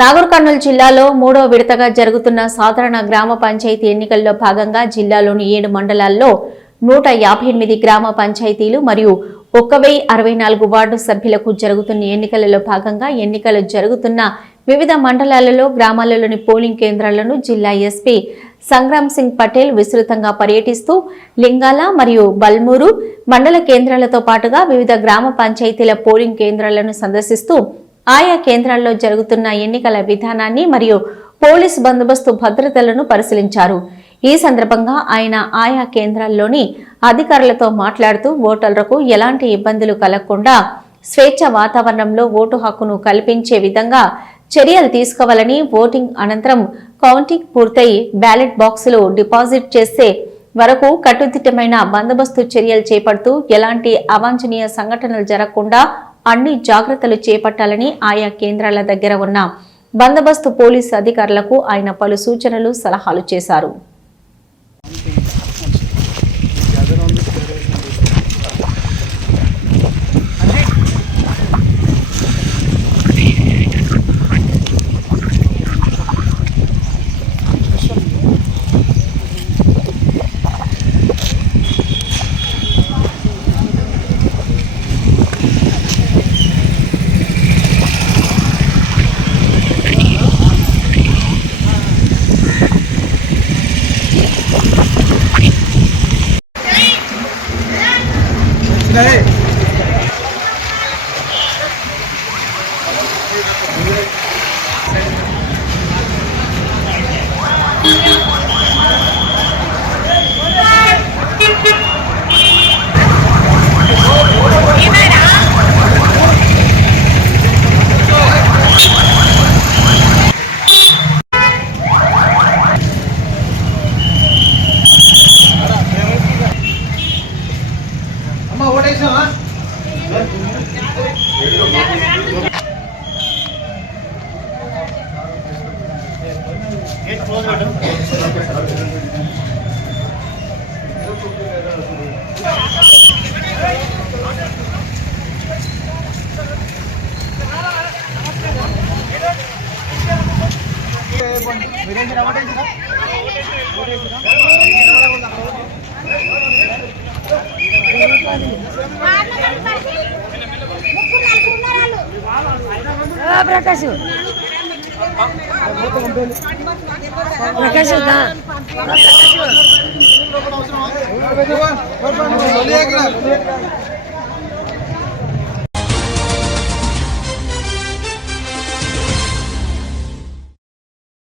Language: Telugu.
నాగర్ కర్నూలు జిల్లాలో మూడో విడతగా జరుగుతున్న సాధారణ గ్రామ పంచాయతీ ఎన్నికల్లో భాగంగా జిల్లాలోని 7 మండలాల్లో 158 గ్రామ పంచాయతీలు మరియు 1064 వార్డు సభ్యులకు జరుగుతున్న ఎన్నికలలో భాగంగా ఎన్నికలు జరుగుతున్న వివిధ మండలాలలో గ్రామాలలోని పోలింగ్ కేంద్రాలను జిల్లా ఎస్పీ సంగ్రామ్ సింగ్ పటేల్ విస్తృతంగా పర్యటిస్తూ లింగాల మరియు బల్మూరు మండల కేంద్రాలతో పాటుగా వివిధ గ్రామ పంచాయతీల పోలింగ్ కేంద్రాలను సందర్శిస్తూ ఆయా కేంద్రాల్లో జరుగుతున్న ఎన్నికల విధానాన్ని మరియు పోలీస్ బందోబస్తు భద్రతలను పరిశీలించారు। ఈ సందర్భంగా ఆయన ఆయా కేంద్రాల్లోని అధికారులతో మాట్లాడుతూ ఓటర్లకు ఎలాంటి ఇబ్బందులు కలగకుండా స్వేచ్ఛ వాతావరణంలో ఓటు హక్కును కల్పించే విధంగా చర్యలు తీసుకోవాలని, ఓటింగ్ అనంతరం కౌంటింగ్ పూర్తయి బ్యాలెట్ బాక్సులు డిపాజిట్ చేసే వరకు కట్టుదిట్టమైన బందోబస్తు చర్యలు చేపడుతూ ఎలాంటి అవాంఛనీయ సంఘటనలు జరగకుండా అన్ని జాగ్రత్తలు చేపట్టాలని ఆయా కేంద్రాల దగ్గర ఉన్న బందోబస్తు పోలీసు అధికారులకు ఆయన పలు సూచనలు సలహాలు చేశారు। प्रकाश